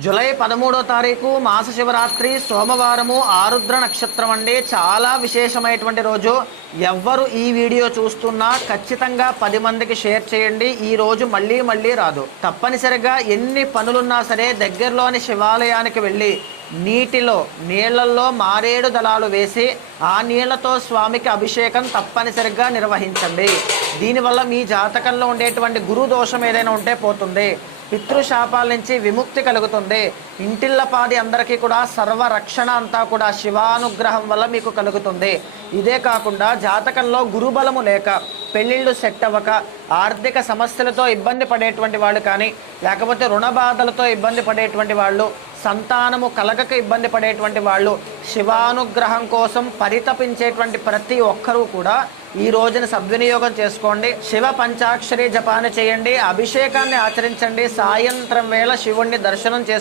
July 13వ తారీఖు మాస శివరాత్రి సోమవారము ఆరుద్ర నక్షత్రం అండి. చాలా విశేషమైనటువంటి రోజు. ఎవ్వరు ఈ వీడియో చూస్తున్నా ఖచ్చితంగా 10 మందికి షేర్ చేయండి. ఈ రోజు మళ్ళీ మళ్ళీ రాదు. తప్పనిసరిగా ఎన్ని పనులున్నా సరే దగ్గరలోని శివాలయానికి వెళ్ళి నీళ్ళల్లో మారేడు దళాలు వేసి ఆ నీళ్లతో స్వామికి అభిషేకం తప్పనిసరిగా నిర్వహించండి. దీనివల్ల మీ జాతకంలో ఉండేటువంటి గురు దోషం ఏదైనా ఉంటే పోతుంది. పితృశాపాల నుంచి విముక్తి కలుగుతుంది. ఇంటిల్లపాది అందరికీ కూడా సర్వరక్షణ అంతా కూడా శివానుగ్రహం వల్ల మీకు కలుగుతుంది. ఇదే కాకుండా జాతకంలో గురుబలము లేక పెళ్ళిళ్ళు సెట్ అవ్వక ఆర్థిక సమస్యలతో ఇబ్బంది పడేటువంటి వాళ్ళు కానీ, లేకపోతే రుణ బాధలతో ఇబ్బంది పడేటువంటి వాళ్ళు, సంతానము కలగక ఇబ్బంది పడేటువంటి వాళ్ళు, శివానుగ్రహం కోసం పరితపించేటువంటి ప్రతి ఒక్కరూ కూడా ఈ రోజున సద్వినియోగం చేసుకోండి. శివ పంచాక్షరి జపాన్ని చేయండి, అభిషేకాన్ని ఆచరించండి. సాయంత్రం వేళ శివుణ్ణి దర్శనం